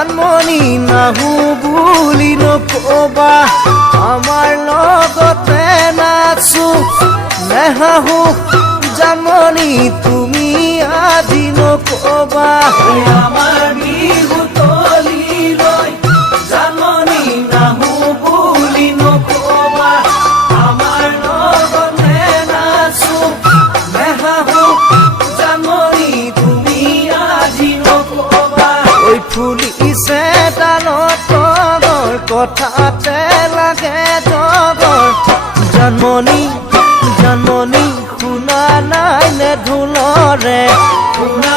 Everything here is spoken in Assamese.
জানমণি নাহো বুলি নকবা আমাৰ লগতে নাচো নেহাহো জানমণি তুমি আজি নকবা আমাৰ বিহু তলিলৈ জানমণি নাহো বুলি নকবা আমাৰ লগতে নাচো নেহাহো জানমণি তুমি আজি নকবা ঐ ফুলিছে ডালত তগৰ কথাতে লাগে জগৰ জানমণি জানমণি শুনা নাই নে ঢোলৰে শুনা